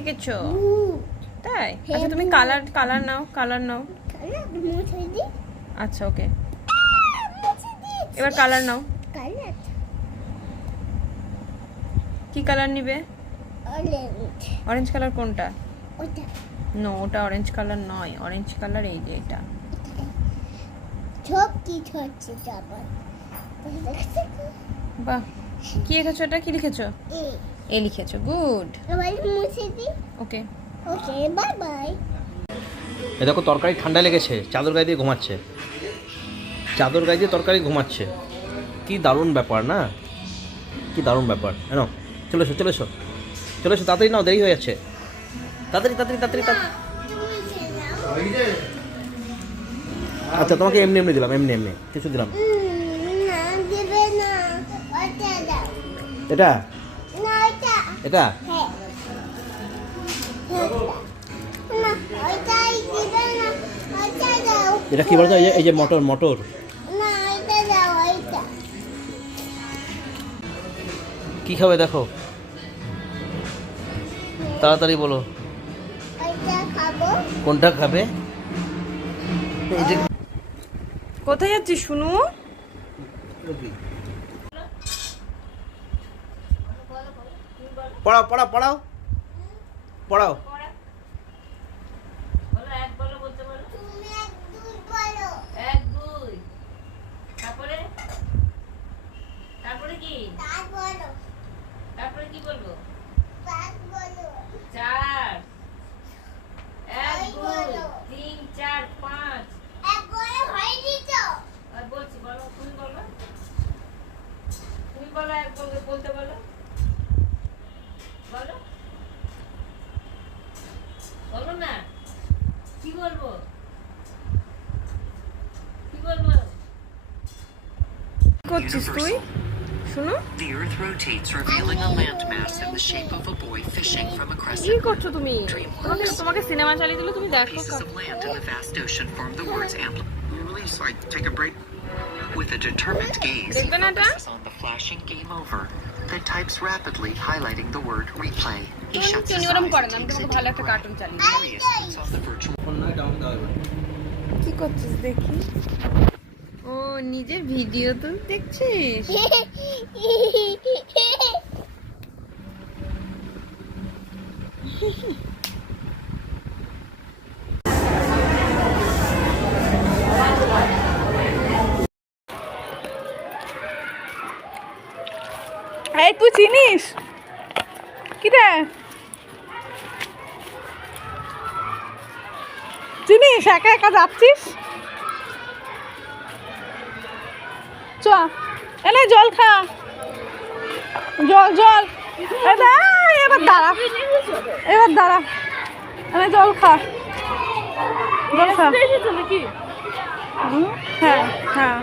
এঁকেছো তাই? আচ্ছা তুমি কালার কালার নাও কালার নাও। আচ্ছা ওকে। এবার কালার নাও। কি কালার নিবে? অরেঞ্জ কালার কোনটা? নো ওটা অরেঞ্জ কালার নয়। অরেঞ্জ কালার এই যে এটা। সব হচ্ছে বাহ। কি লিখেছো এটা? কি লিখেছো? এ লিখেছো গুড। আবার মুছে দি। ওকে। Okay bye bye. এ দেখো তরকারি ঠান্ডা লেগেছে চাদর গায়ে দিয়ে ঘুমাচ্ছে। চাদর গায়ে দিয়ে তরকারি ঘুমাচ্ছে। কি দারুণ ব্যাপার না? কি দারুণ ব্যাপার। এনো চলে এসো চলে এসো। চলে এসো তাড়াতাড়ি নাও দেরি হয়ে যাচ্ছে। তাড়াতাড়ি তাড়াতাড়ি তাড়াতাড়ি আচ্ছা তোমাকে এমনি এমনি দিলাম এমনি এমনি। কিছু দিলাম। না দেবে না। ওটা দাও। এটা? এটা? এটা কি বলতো? এই যে মটর মটর। কি খাবে দেখো? তাড়াতাড়ি বলো। কোনটা খাবে? কোথায় যাচ্ছিস শুনু? পড়াও পড়াও পড়াও। পড়াও। তুমি এক দুই বলো। এক দুই। তারপরে? তারপরে কি? তারপরে কি বলব? চার এক এই দুই বলো। তিন চার পাঁচ এক করে হয়নি তো আর বলছি বলো তুমি বলো তুমি বলো এক বলতে বলতে বলো বলো বলো না কি বলব কি বলব কি করছিস তুই শুনু The Earth rotates, revealing a landmass in the shape of a boy fishing from a কি crescent. করছ তুমি তোমাকে তোমাকে সিনেমা চালিয়ে দিলে তুমি দেখো Pieces of land in the vast ocean form the words ampli. Release, I take a break. With a determined gaze, he focuses on the flashing game over, then types rapidly, highlighting the word replay. He shuts his তুমি eyes and takes a deep breath. Cartoon puts on the virtual কি করছিস দেখি? ও নিজে video তো দেখছিস? এই তুই চিনিস? কি চিনিস একা একা যাচ্ছিস? চ এনে জল খা। জল জল। এবার দাঁড়া। এবার দাঁড়া। এনে জল খা। জল খা। হ্যাঁ হ্যাঁ।